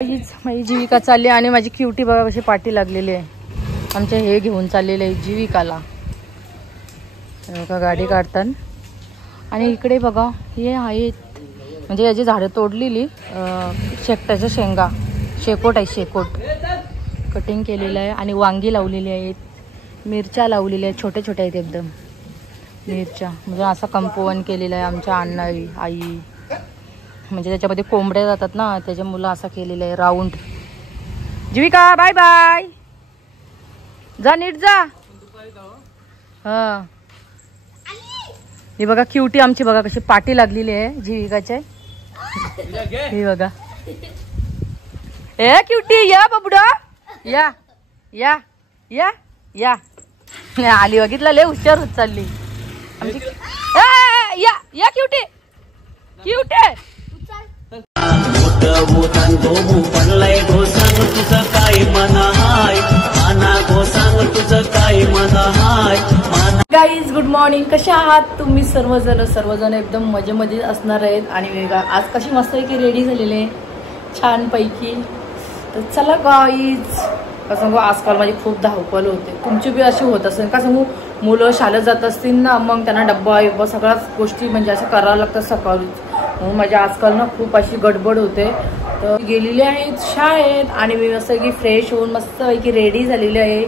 माझी जीविका चालली आणि माझी क्युटी बघा कशी पाठी लागलेली आहे. आमच्या हे घेऊन चाललेले आहे जीविकाला. बघा गाडी काढतात आणि इकडे बघा हे आहेत म्हणजे याची झाडं तोडलेली शेकटाच्या शेंगा शेकोट आहे शेकोट कटिंग केलेलं आहे आणि वांगी लावलेली आहेत, मिरच्या लावलेल्या आहेत, छोटे छोटे आहेत एकदम मिरच्या. म्हणजे असा कंपोवन केलेला आहे आमच्या अण्णाई आई. म्हणजे त्याच्यामध्ये कोंबड्या जातात ना त्याच्या मुलं असा केलेला आहे राऊंड. जीविका बाय बाय, जा नीट जा. हा हे बघा क्युटी आमची बघा कशी पाठी लागलेली आहे जीविकाच्या. हे बघा ए क्युटी या बाबुडा या या या या आली. बघितलं लय हुशार होत चालली आमची. या या cutie cutie guys good morning. कशा आहात तुम्ही सर्वजण एकदम मजेमध्ये असणार आहेत. आणि आज कशी मस्त आहे की रेडी झालेले छान पैकी. तर चला गाईज का सांगू आजकाल माझी खूप धावपळ होते, तुमची बी अशी होत असेल का सांगू. मुलं शाळेत जात असतील ना मग त्यांना डब्बा बिब्बा सगळ्याच गोष्टी म्हणजे असं करावं लागतं सकाळीच. म्हणून माझी आजकाल ना खूप अशी गडबड होते. तर गेलेली आहेत शाळेत आणि मी मस्त की फ्रेश होऊन मस्त पैकी रेडी झालेली आहे.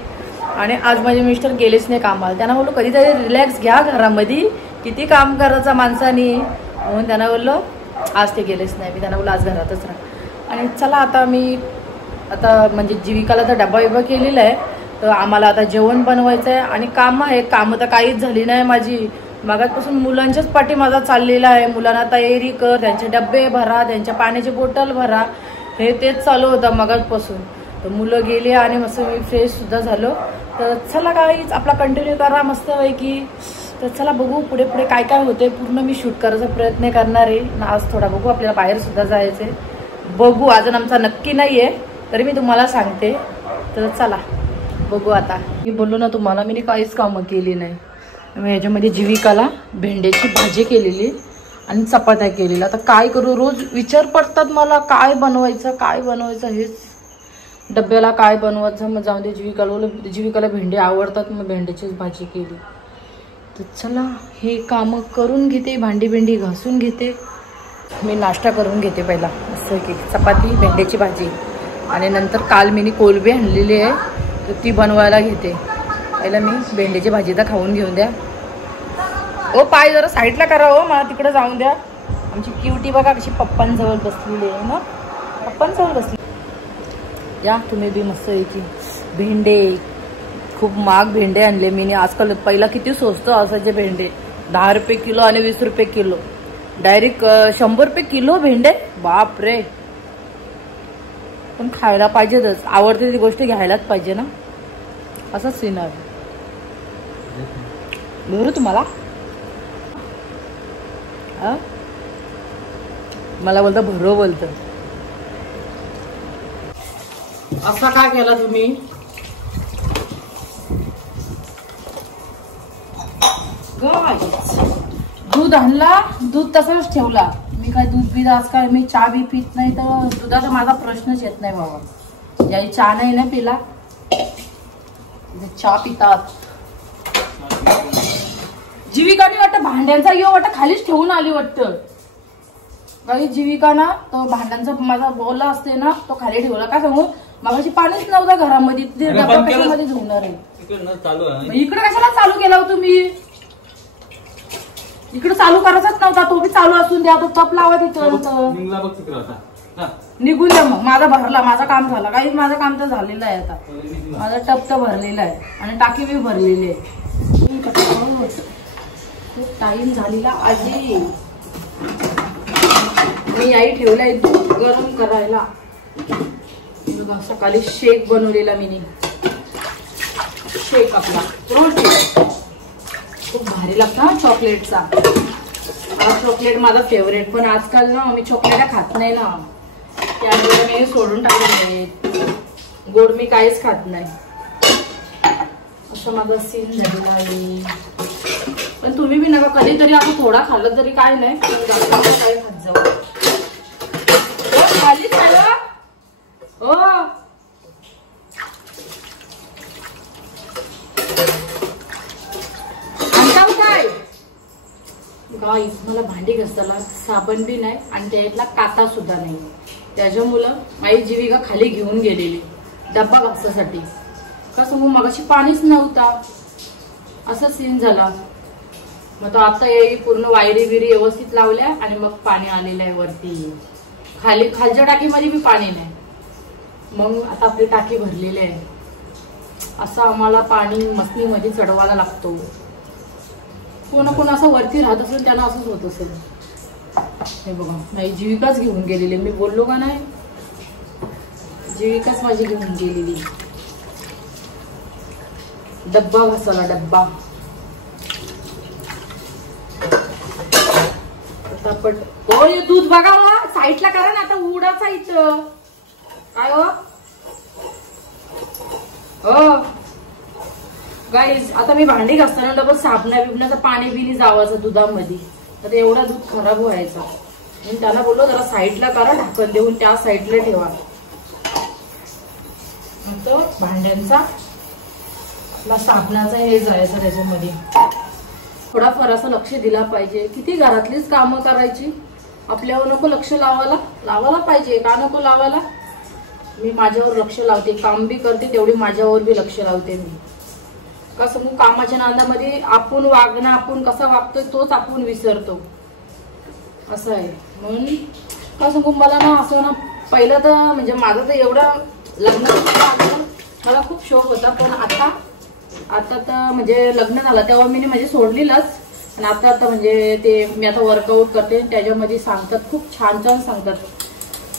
आणि आज माझे मिस्टर गेलेच नाही कामाला. त्यांना बोललो कधीतरी रिलॅक्स घ्या घरामध्ये, किती काम करायचं माणसाने. म्हणून त्यांना बोललो आज ते गेलेच नाही. मी त्यांना बोललो आज घरातच राहा. आणि चला आता मी म्हणजे जीविकाला तर डबा बिबा केलेला आहे. तर आम्हाला आता जेवण बनवायचं आहे आणि काम आहे. कामं तर काहीच झाली नाही माझी. मागापासून मुलांच्याच पाठी माझा चाललेला आहे. मुलांना तयारी कर, त्यांचे डबे भरा, त्यांच्या पाण्याची बॉटल भरा, हे तेच चालू होतं मगाचपासून. तर मुलं गेले आणि मस्त मी फ्रेश सुद्धा झालो. तर चला काहीच आपला कंटिन्यू करा मस्तपैकी. तर चला बघू पुढे पुढे काय काय होते. पूर्ण मी शूट करायचा प्रयत्न करणार आहे. आज थोडा बघू आपल्याला बाहेर सुद्धा जायचं आहे. बघू अजून आमचा नक्की नाही आहे तरी मी तुम्हाला सांगते. तर चला बघू. आता मी बोललो ना तुम्हाला मी काहीच कामं केली नाही. ह्याच्यामध्ये जीविकाला भेंड्याची भाजी केलेली आणि चपात्या केलेल्या. आता काय करू रोज विचार पडतात मला काय बनवायचं हेच. डब्याला काय बनवायचं मग जाऊन दे. जीविकाला भेंडे आवडतात मग भेंड्याचीच भाजी केली. तर चला हे कामं करून घेते, भांडी घासून घेते. मी नाश्ता करून घेते पहिला मस्त की चपाती भेंड्याची भाजी आणि नंतर काल मी कोलबी आणलेली आहे तर ती बनवायला घेते. पहिला मी भेंड्याची भाजी तर खाऊन घेऊन द्या. ओ पाय जरा साईडला करा हो, मला तिकडे जाऊन द्या. आमची क्युटी बघा कशी पप्पांजवळ बसलेली आहे ना, पप्पांजवळ बसली. या तुम्ही बी मस्त यायची. भेंडे खूप महाग भेंडे आणले मी आजकाल. पहिला किती स्वस्त असायचे भेंडे, 10 रुपये किलो आणि 20 रुपये किलो. डायरेक्ट 100 रुपये किलो भेंडे. बाप रे. पण खायला पाहिजेतच, आवडते ती गोष्ट घ्यायलाच पाहिजे ना, असंच सीन आहे. बरं तुम्हाला मला बोलता भरो बोलत. असा काय केला तुम्ही. दूध आणला, दूध तसंच ठेवला. मी काय दूध पित आज काय मी चहा बी पित नाही तर दुधाचा माझा प्रश्नच येत नाही बाबा. ज्याही चहा नाही ना पिला चहा पितात. जीविकाने वाटतं भांड्यांचा वाटतं खालीच ठेवून आली वाटतं. काही जीविका ना तो भांड्यांचा माझा बोला असते ना तो खाली ठेवला. काय सांगू मगाशी पाणीच नव्हतं घरामध्ये. कशामध्ये धुणार आहे. इकडे कशाला चालू केला हो तुम्ही. इकडे चालू करायचाच नव्हता, तो बी चालू असून द्या. तो टप लावा तिथं निघून द्या. मग माझा भरला, माझा काम झाला. काही माझं काम तर झालेलं आहे. आता माझा टप तर भरलेला आहे आणि टाकी बी भरलेली आहे. खूप टाइम झालेला. आजी मी आई ठेवलाय दूध गरम करायला. सकाळी शेक बनवलेला मी. शेक आपला रोज खूप भारी लागतं ना चॉकलेटचा. हा चॉकलेट माझा फेवरेट. पण आजकाल ना मी चॉकलेट खात नाही ना, त्यामुळे मी सोडून टाकले आहेत. गोड मी काहीच खात नाही. असं माझा सीन झालेला आहे. पण तुम्ही बी नका कधीतरी आपण थोडा खाल्लं तरी काय नाही, काय खात जाऊ. खाली ओ काय गाईस, मला भांडी घासायला साबण बी नाही आणि त्यातला काटा सुद्धा नाही. त्याच्यामुळं आई जीविका खाली घेऊन गेलेली डब्बा घासासाठी. का सांगू, मगाशी पाणीच नव्हता, असा सीन झाला. मग तो आता पूर्ण वायरी बिरी व्यवस्थित लावल्या आणि मग पाणी आलेलं आहे वरती. खालच्या टाकीमध्ये बी पाणी नाही. मग आता आपली टाकी भरलेली आहे. असं आम्हाला पाणी मसनीमध्ये चढवायला लागतो. कोण असं वरती राहत असेल त्याला असंच होत असेल. हे बघा, नाही जीविकाच घेऊन गेलेली. मी बोललो का नाही, जीविकाच माझी घेऊन गेलेली. डब्बा घासाला डब्बा. पटापट. हो दूध बघा मग साईडला करा ना, आता उडाचा इथं काय हो. गाईज, आता मी भांडी घासताना डबल साबणा बिबण्याचं पाणी बिनी जावायचं दुधामध्ये, तर एवढा दूध खराब व्हायचा. मी त्याला बोललो जरा साईडला करा, ढाकण देऊन त्या साईडला ठेवा. आता भांड्यांचा साबणाचा हे जायचं त्याच्यामध्ये. थोडाफार असं लक्ष दिला पाहिजे. किती घरातलीच कामं करायची, आपल्यावर नको लक्ष लावायला पाहिजे. का नको लावायला, मी माझ्यावर लक्ष लावते. काम बी करते तेवढी माझ्यावर बी लक्ष लावते मी. कसं मग कामाच्या नादामध्ये आपण वागणं, आपण कसा वागतोय तोच आपण विसरतो, असं आहे. म्हणून का सांगू, मला ना असं ना पहिलं तर म्हणजे माझं तर एवढं लग्न मला खूप शौक होता. पण आता तर म्हणजे लग्न झालं तेव्हा मी म्हणजे सोडलेलंच. आणि आता म्हणजे ते मी आता वर्कआउट करते, त्याच्यामध्ये सांगतात खूप छान सांगतात.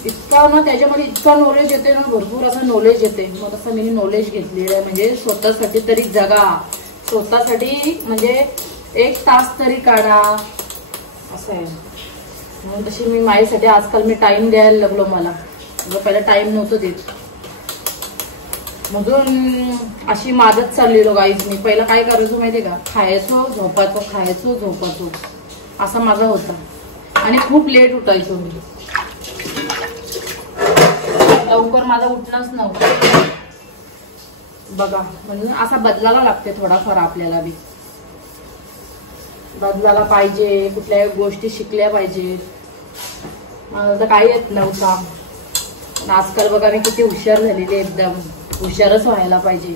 इतका ना त्याच्यामध्ये इतका नॉलेज येते ना, भरपूर असं नॉलेज येते. मग असं मी नॉलेज घेतलेलं आहे. म्हणजे स्वतःसाठी तरी जगा, स्वतःसाठी म्हणजे 1 तास तरी काढा, असं आहे. म्हणून तशी मी माझ्यासाठी आजकाल मी टाइम द्यायला लागलो. मला पहिला टाइम नव्हतं देत. मधून अशी मादत चाललेलो गाईज. मी पहिला काय करायचो माहितीये का, खायचो झोपायचो असा माझा होता. आणि खूप लेट उठायचो मी. लवकर माझा उठणंच नव्हतं बघा. म्हणून असा बदलायला लागते थोडाफार. आपल्याला बी बदलायला पाहिजे, कुठल्या गोष्टी शिकल्या पाहिजे. मला तर काही येत नव्हता. आजकाल बघा मी किती हुशार झालेली, एकदम हुशारच व्हायला पाहिजे.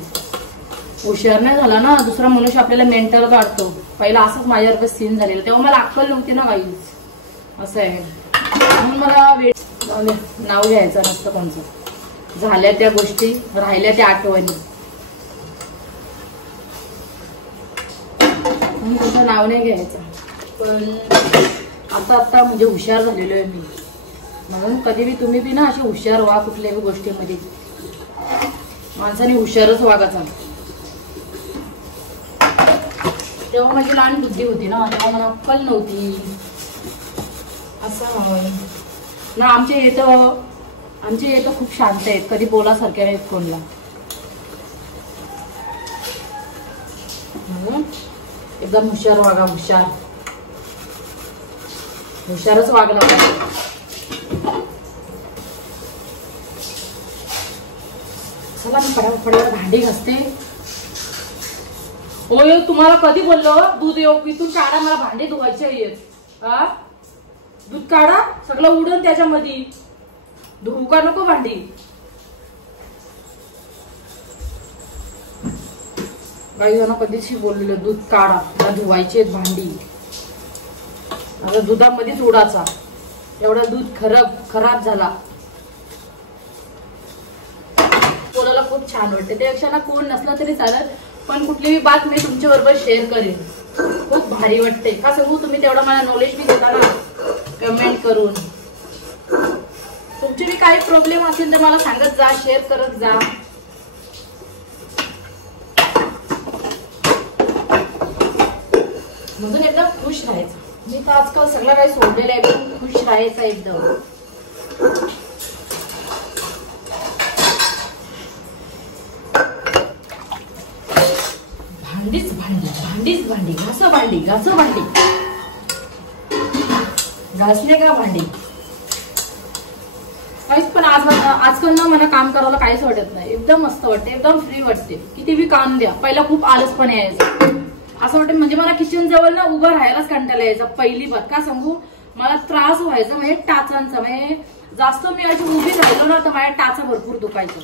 हुशार नाही झाला ना दुसरा मनुष्य आपल्याला मेंटल काढतो. पहिला असंच माझ्यावर सीन झालेलं, तेव्हा मला अक्कल नव्हती ना काही, असं आहे. म्हणून मला नाव घ्यायचं नसतं कोणचं. झाल्या त्या गोष्टी, राहिल्या त्या आठवणी. म्हणून तुमचं नाव नाही घ्यायचं. पण आता म्हणजे हुशार झालेलो आहे मी. म्हणून कधी बी तुम्ही बी ना अशी हुशार व्हा कुठल्याही गोष्टीमध्ये. माणसाने हुशारच वागायचा. तेव्हा माझी लहान बुद्धी होती ना, तेव्हा मला अक्कल नव्हती, असं ना. आमचे येतं खूप शांत आहेत, कधी बोलासारखे नाहीत कोणला. एकदम हुशार वागा, हुशारच वागला पाहिजे. चला मी फटाफट भांडी घासते. होय, तुम्हाला कधी बोललो दूध इथून काढा, मला भांडी धुवायचे आहेत. हा, दूध काढा, सगळं उडून त्याच्यामध्ये. धुवू का नको भांडी. काही जण कधीशी बोललेलं दूध काढा, मला धुवायचे आहेत भांडी. आता दुधामध्येच उडाचा, एवढा दूध खराब झाला. कोणाला खूप छान वाटते. त्यापेक्षा ना कोण नसला तरी चालत, पण कुठलीही बात मी तुमच्या बरोबर शेअर करेन. खूप भारी वाटते. का सांगू, तुम्ही तेवढा मला नॉलेज बी देता ना कमेंट करून. तुमचे बी काही प्रॉब्लेम असेल तर मला सांगत जा, शेअर करत जा. म्हणून एकदम खुश राहायचं. मी तर आजकाल सगळं काही सोडलेलं आहे, एकदम खुश राहायचं एकदम. भांडीच भांडी, घासो भांडी. घासले का भांडी. पण आजकाल ना मला काम करायला काहीच वाटत नाही, एकदम मस्त वाटते, एकदम फ्री वाटते. किती बी काम द्या. पहिला खूप आलसपण यायचं, असं वाटतं म्हणजे मला किचन जवळ ना उभं राहायलाच कंटाळा यायचा. पहिली बात का सांगू, मला त्रास व्हायचा म्हणजे टाचांचा. म्हणजे जास्त मी अशी उभी राहिलो ना तर माझ्या टाचा भरपूर दुखायचं.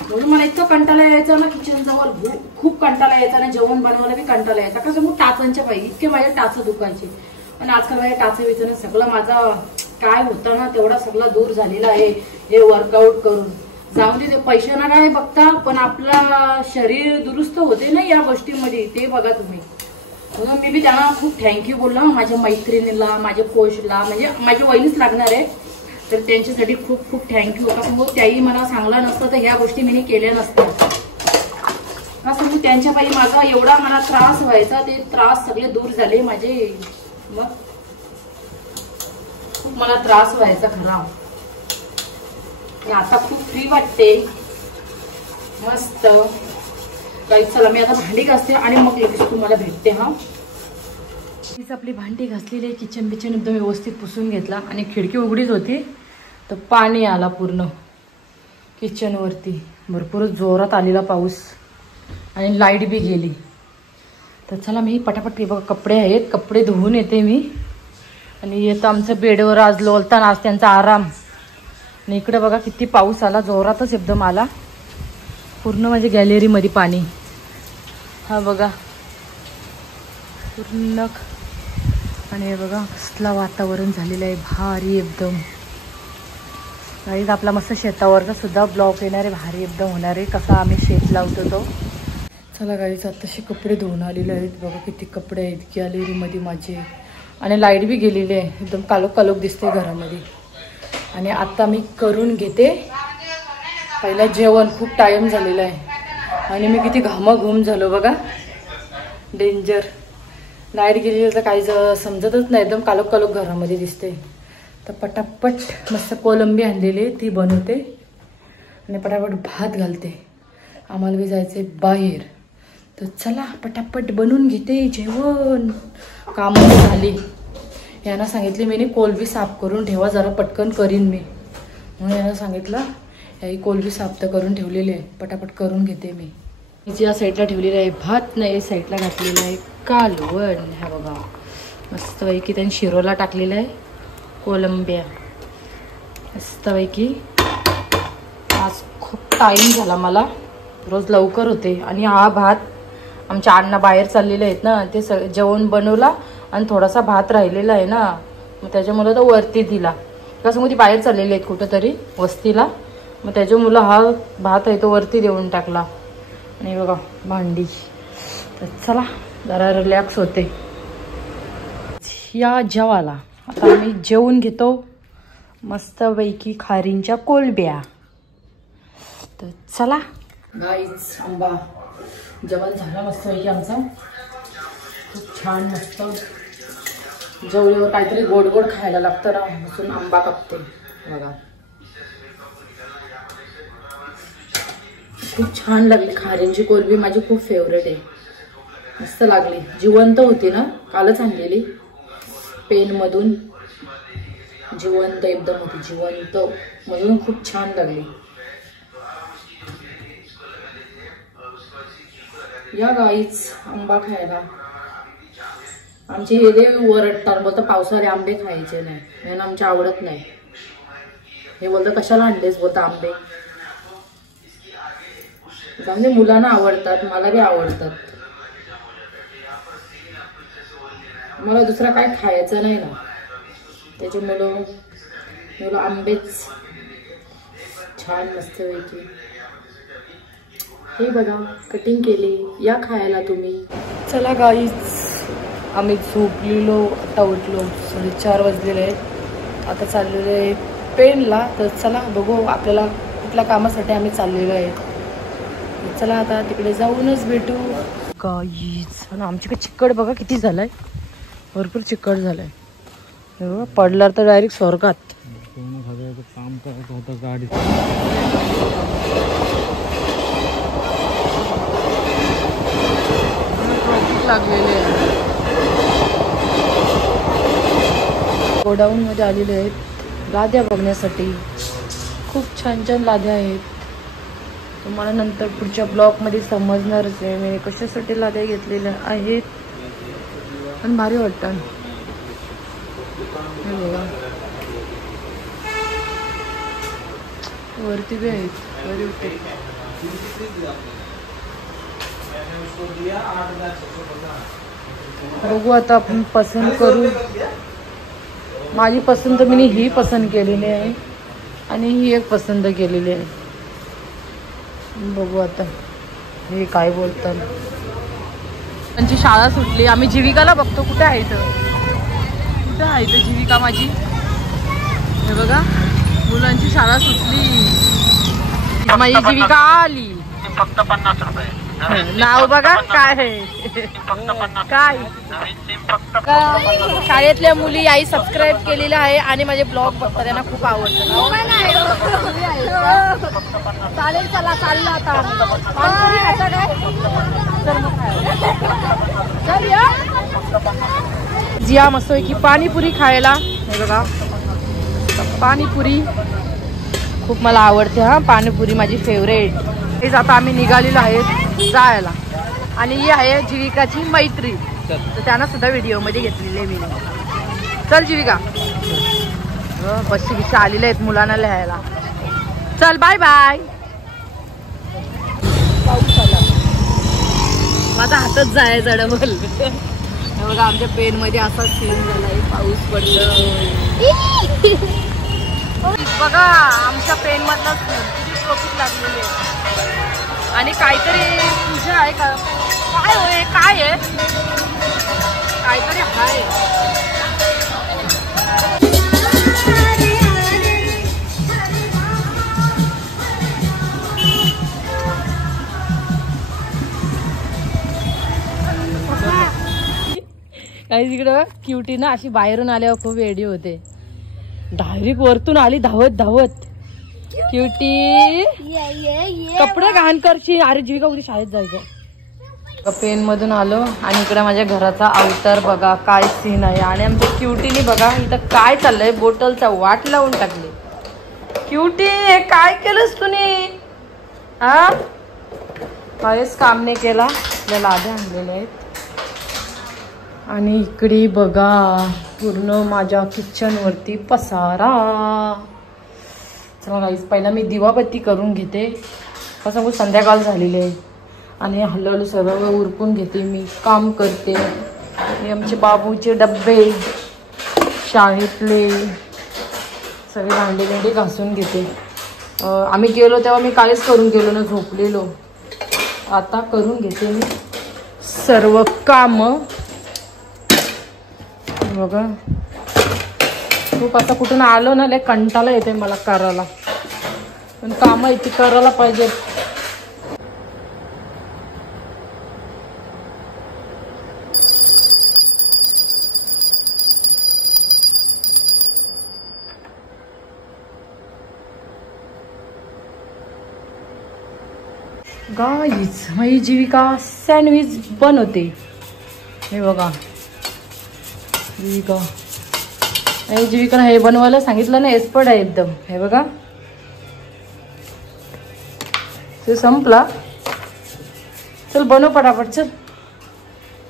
म्हणून मला इतकं कंटाळा यायचा ना किचन जवळ, खूप कंटाळा यायचा ना जेवण बनवायला बी कंटाळा यायचा. का सांगू, टाचांच्या पाहिजे इतके माझे टाच दुखायचे. आणि आजकाल माझ्या टाचा विचार सगळं माझा काय होतं ना तेवढा सगळं दूर झालेला आहे हे वर्कआउट करून. जाऊन ते पैशांना काय बघता, पण आपलं शरीर दुरुस्त होते ना या गोष्टीमध्ये, ते बघा तुम्ही. म्हणून मी बी त्यांना खूप थँक्यू बोललो, माझ्या मैत्रिणीला, माझ्या कोचला, म्हणजे माझी वहिनीच लागणार आहे, तर त्यांच्यासाठी खूप खूप थँक्यू. का सांगू, त्याही मला सांगला नसतं तर ह्या गोष्टी मी केल्या नसत्या. का सांगू, त्यांच्या पायी माझा एवढा मला त्रास व्हायचा, ते त्रास सगळे दूर झाले माझे. मग खूप मला त्रास व्हायचा खरा, आता खूप फ्री वाटते, मस्त. काही चला मी आता भांडी घासते आणि मग लगेच तुम्हाला भेटते. हा, आपली भांडी घासलेली, किचन बिचन एकदम व्यवस्थित पुसून घेतला आणि खिडकी उघडीच होती तर पाणी आला पूर्ण किचनवरती. भरपूर जोरात आलेला पाऊस आणि लाईट बी गेली. तर चला मी पटापट, बघा कपडे आहेत, कपडे धुवून येते मी. आणि येतं आमचं बेडवर आज लोलतान, आज त्यांचा आराम. आणि इकडे बघा किती पाऊस आला, जोरातच एकदम आला, पूर्ण म्हणजे गॅलरीमध्ये पाणी. हा बघा पूर्ण. आणि हे बघा कसला वातावरण झालेलं आहे, भारी एकदम. गाईज आपला मस्त शेतावरचा सुद्धा ब्लॉग येणार आहे, भारी एकदम होणार आहे, कसा आम्ही शेत लावतो तो. चला गाईज आताशी कपडे धुवून आलेले आहेत, बघा किती कपडे आहेत गॅलरीमध्ये माझे. आणि लाईट बी गेलेली आहे, एकदम कालोख कालोख दिसते घरामध्ये. आणि आता मी करून घेते पहिला जेवण, खूप टाइम झालेला आहे आणि मी किती घामाघूम झालो बघा, डेंजर. लाईट गेलेली तर काही समजतच नाही, एकदम कालोख कालोख घरामध्ये दिसते. तर पटापट मस्त कोलंबी आणलेली ती बनवते आणि पटापट भात घालते, आम्हाला बी जायचं आहे बाहेर. तर चला पटापट बनवून घेते जेवण, कामं झाली. यांना सांगितले मी कोलबी साफ करून ठेवा, जरा पटकन करीन मी, म्हणून यांना सांगितलं. याही कोलबी साफ तर करून ठेवलेली आहे, पटापट करून घेते मी. या साईडला ठेवलेलं आहे भात, नाही साईडला घातलेलं आहे कालवण. हा बघा मस्तपैकी त्यांनी शिरोला टाकलेलं आहे कोलंब्या, मस्तपैकी. आज खूप टाईम झाला मला, रोज लवकर होते. आणि हा भात आमच्या अण्णा बाहेर चाललेले आहेत ना, ते जेवण बनवला आणि थोडासा भात राहिलेला आहे ना, मग त्याच्यामुळे तो वरती दिला. कसं मग ती बाहेर चाललेले आहेत कुठंतरी वस्तीला, मग त्याच्यामुळं हा भात आहे तो वरती देऊन टाकला. आणि बघा भांडी. तर चला जरा रिलॅक्स होते या जेवायला. आता आम्ही जेवून घेतो मस्तपैकी खारींच्या कोलब्या. तर चला गाईज, आंबा जेवण झालं मस्तपैकी आमचं, खूप छान मस्त. जेवल्यावर काहीतरी गोड गोड खायला लागतं ना, बसून आंबा कापते बघा. खूप छान लागली खारींची कोलबी, माझी खूप फेवरेट आहे, मस्त लागली. जिवंत होती ना, कालच आणलेली पेनमधून, जिवंत एकदम होती, जिवंत, म्हणून खूप छान लागली. या गाईच आंबा खायला. आमचे हे ओरडतात, बोलतात पावसाळे आंबे खायचे नाही, म्हणून आमच्या आवडत नाही. हे बोलतं कशाला आणलेस बोलता आंबे. म्हणजे मुलांना आवडतात, मला बी आवडतात, मला दुसरा काय खायचं नाही ना, त्याच्यामुळं मला आंबेच छान मस्तपैकी. हे बघा कटिंग केली, या खायला तुम्ही. चला गाईज आम्ही झोपलेलो, आता उठलो, 4:30 वाजलेले आहेत. आता चाललेलो आहे पेनला. तर चला बघू आपल्याला कुठल्या कामासाठी आम्ही चाललेलो आहे. चला आता तिकडे जाऊनच भेटू गाईज. आणि आमच्याकडे चिकट बघा किती झालाय, भरपूर चिकट झालाय. बघा पडला तर डायरेक्ट स्वर्गात. काम करत होतं गाडी लागलेले आहे. गोडाऊन मध्ये आलेले आहेत गाद्या बघण्यासाठी, खूप छान छान लाद्या आहेत. तुम्हाला नंतर पुढच्या ब्लॉगमध्ये समजणारच आहे मी कशासाठी लाद्या घेतलेल्या आहेत. पण भारी वाटतं. वरती बी आहेत. बरी होते. बघू आता आपण पसंत करू. माझी पसंत मी ही पसंत केलेली आहे आणि ही एक पसंत केलेली आहे. बघू आता हे काय बोलतात. त्यांची शाळा सुटली. आम्ही जीविकाला बघतो कुठे आहे तर कुठे आहे तर जीविका माझी. हे बघा मुलांची शाळा सुटली. माझी जीविका आली. फक्त 50 रुपये. नाव बघा काय आहे काय. शाळेतल्या मुली आई सबस्क्राईब केलेल्या आहे आणि माझे ब्लॉग बघतात. त्यांना खूप आवडतं. चालेल चला चाललं आता. जिया मस्त आहे की पाणीपुरी खायला. हे बघा पाणीपुरी खूप मला आवडते. हा पाणीपुरी माझी फेवरेट. हेच आता आम्ही निघालेलो आहेत जायला. आणि ही आहे जीविकाची मैत्री. तर त्यांना सुद्धा व्हिडिओ मध्ये घेतलेली आहे मी. चल जीविका. बशी बिशी आलेले आहेत मुलांना लिहायला. चल बाय बाय. पाऊस आला. माझा हातच जायचा डबल. बघा आमच्या पेन मध्ये असा सीन झालाय. पाऊस पडलं. बघा आमच्या पेन मधला ट्रॉफिक लागलेली आहे. आणि काहीतरी पूजा आहे का काय होय काय आहे काहीतरी आहे. काही तिकडं क्युटी ना अशी बाहेरून आल्यावर खूप वेडी होते. डायरेक्ट वरतून आली धावत धावत. क्युटी कपडे घाण करशील. अरे जीविका उद्या शाळेत जायचं. पेन मधून आलो आणि इकडे माझ्या घराचा अवतार बघा काय सीन आहे. आणि आमच्या क्युटीने बघा इथं काय चाललंय. बोटलचा वाट लावून टाकली. क्युटी हे काय केलंस तुम्ही. हा काहीच काम नाही केला. आपल्याला आधी आणलेले आहेत. आणि इकडे बघा पूर्ण माझ्या किचन वरती पसारा. चला गाईस पहिला मी दिवाबत्ती करून घेते. कसं खूप संध्याकाळ झालेली आहे. आणि हळूहळू सगळं उरकून घेते. मी काम करते. हे आमचे बाबूचे डब्बे शाळेतले सगळे भांडे बिंडे घासून घेते. आम्ही गेलो तेव्हा मी काहीच करून गेलो ना झोपलेलो. आता करून घेते मी सर्व काम. बघा खूप आता कुठून आलो ना लय कंटाळा येते मला करायला. पण कामं इथे करायला पाहिजे. गाईज माझी जीविका सँडविच बनवते. हे बघा जीविका जीविका हे बनवायला सांगितलं ना. एक्सपर्ट आहे एकदम. हे बघा ते संपला. चल बनव पटापट चल.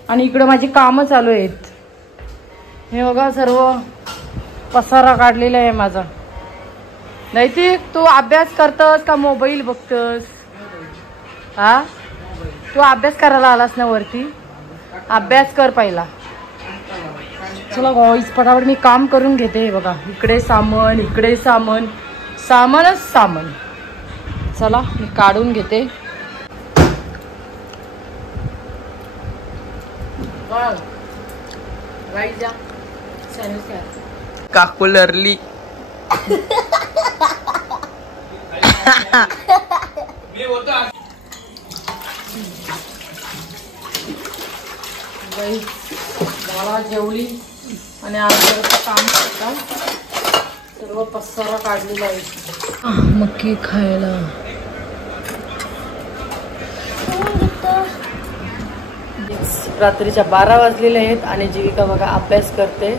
आणि इकडं माझी कामं चालू आहेत. हे बघा सर्व पसारा काढलेला आहे माझा. नैतिक तू अभ्यास करतस का मोबाईल बघतस. हा तू अभ्यास करायला आलास ना वरती. अभ्यास कर पहिला. चला गाईस पटापट मी काम करून घेते. हे बघा इकडे सामान इकडे सामान सामानच सामान. चला मी काढून घेते. काकुलरली मला जेवली आणि आज काम करता सर्व पसारा काढलेला आहे. मक्की खायला रात्रीच्या 12 वाजलेले आहेत आणि जीविका बघा अभ्यास करते.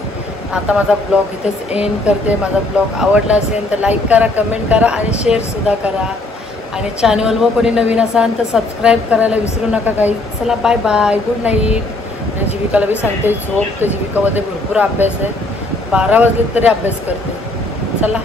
आता माझा ब्लॉग इथेच एंड करते. माझा ब्लॉग आवडला असेल तर लाईक करा, कमेंट करा आणि शेअरसुद्धा करा. आणि चॅनलवर कोणी नवीन असाल तर सबस्क्राईब करायला विसरू नका काही. चला बाय बाय, गुड नाईट. आणि जीविकाला बी सांगते झोप, तर जीविकामध्ये भरपूर अभ्यास आहे. 12 वाजले तरी अभ्यास करते. चला.